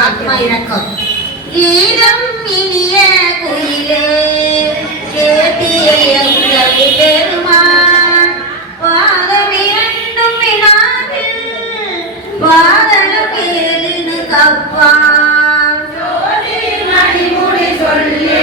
ஆத்மா இறக்கம் ஈரம் இனிய குயிலே கேட்டிய எங்கள் பெருமான் பாதம் இரண்டும் வினாவில் பாதலும் ஏழினு கப்பான் மணிமுடி சொல்லி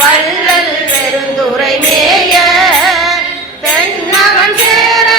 வள்ளல் பெருந்துரை மேய தென்னவன் சேர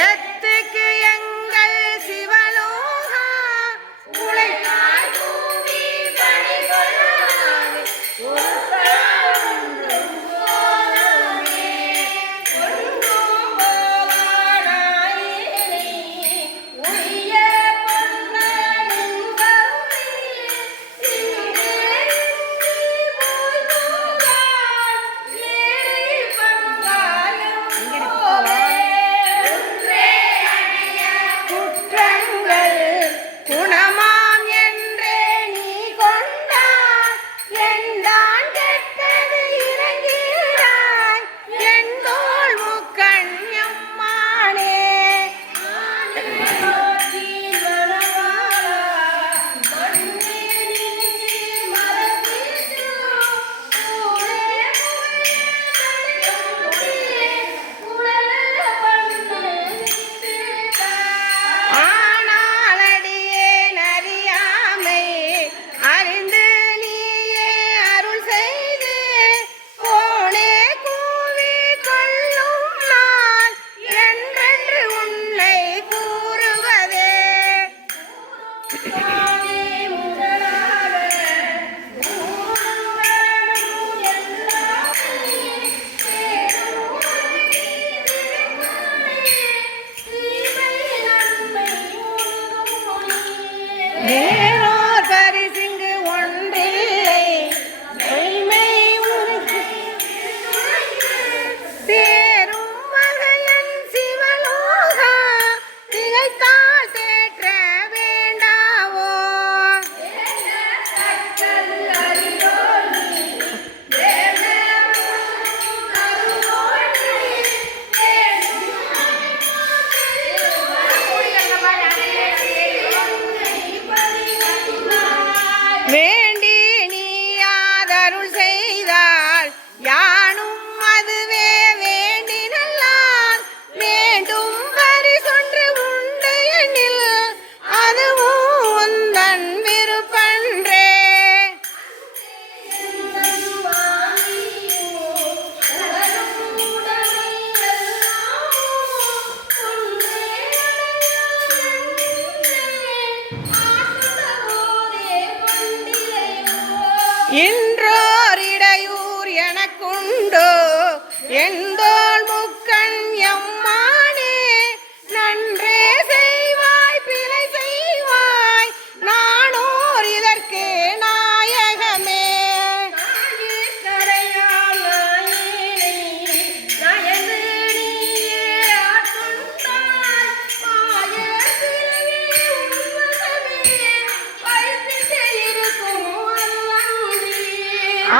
எத்துக்கு எங்கள் சிவலோகா உழைத்தாய் பூமி பணி கொள்ளாதே ஒன்றும் போகானாயினை உரிய பொன்னனின் கருணை இங்கே போய் போகான் ஏழை பங்காயம் போலே குற்றங்கள் குணமாம் என்றே நீ கொண்டாய் எந்தான் கெட்டது இறங்கிறாய் என் தோள் முக்கண் எம்மானே ஆனாலடியேன் அறியாமை அறிந்து நீயே அருள் செய்து கோணே கூவி கொள்ளும் நான் என்றென்று உன்னை கூறுவதே வேறோர் பரிசிங்கு ஒன்றில்லை மெய்மை உனக்கு தேரும் வகையன் சிவலோகா திகைத்தால் தேற்ற வேண்டாவோ வேண்டி நீ யாதருள் செய்தால் யானும் அதுவே வேண்டினல்லால் வேண்டும் பரிசொன்று உண்டு எனில் அதுவும் உந்தன் விருப்பன்றே இன்றோர் இடையூர் எனக்குண்டோ எந்தோள் முக்கண் எம்மானே நன்றே செய்வாய் பிழை செய்வாய் நானோர் இதற்கு நாயகமே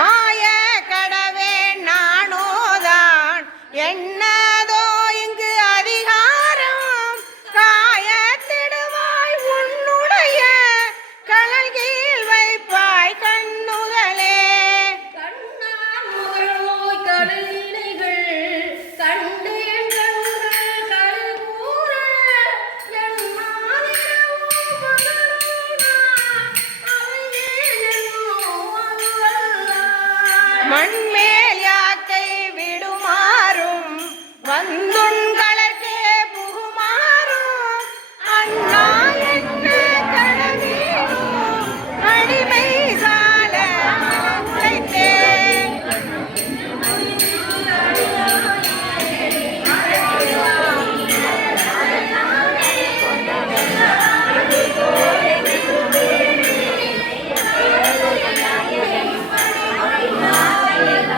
ஆய கடவே நானோதான் என்னதோ இங்கு அதிகாரம் காயத்திடுவாய் உன்னுடைய கழல் கீழ் வைப்பாய் கண்ணுதலே கண்டு என் கண்கள் கருகூற என் மண்மேல் யாக்கை விடுமாறும் வந்துண்களற்கே புகுமாறும் அண்ணா என்ன கடவீடும் அடிமை சால உழைத்தேன்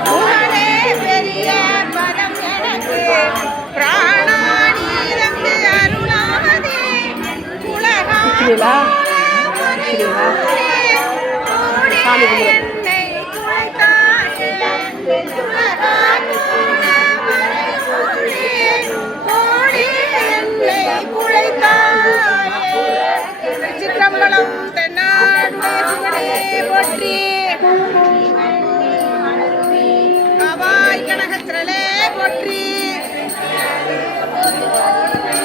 புகழே பெரிய பதம் எனக்கு பிராணானீதங்கு அருளாதே உலகா என்னை குழைத்தாயே உலகா கோடி என்னை குழைத்தாயே சிற்றம்பலம் தென்னாடுடைய சிவனே போற்றி கவாய் கனகத்திரளே போற்றி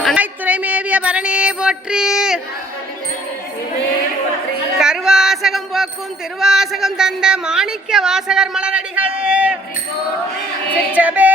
அனைத்துறை மேவிய பரணே போற்றி கருவாசகம் போக்கும் திருவாசகம் தந்த மாணிக்க வாசகர் மலரடிகள் சிற்றபே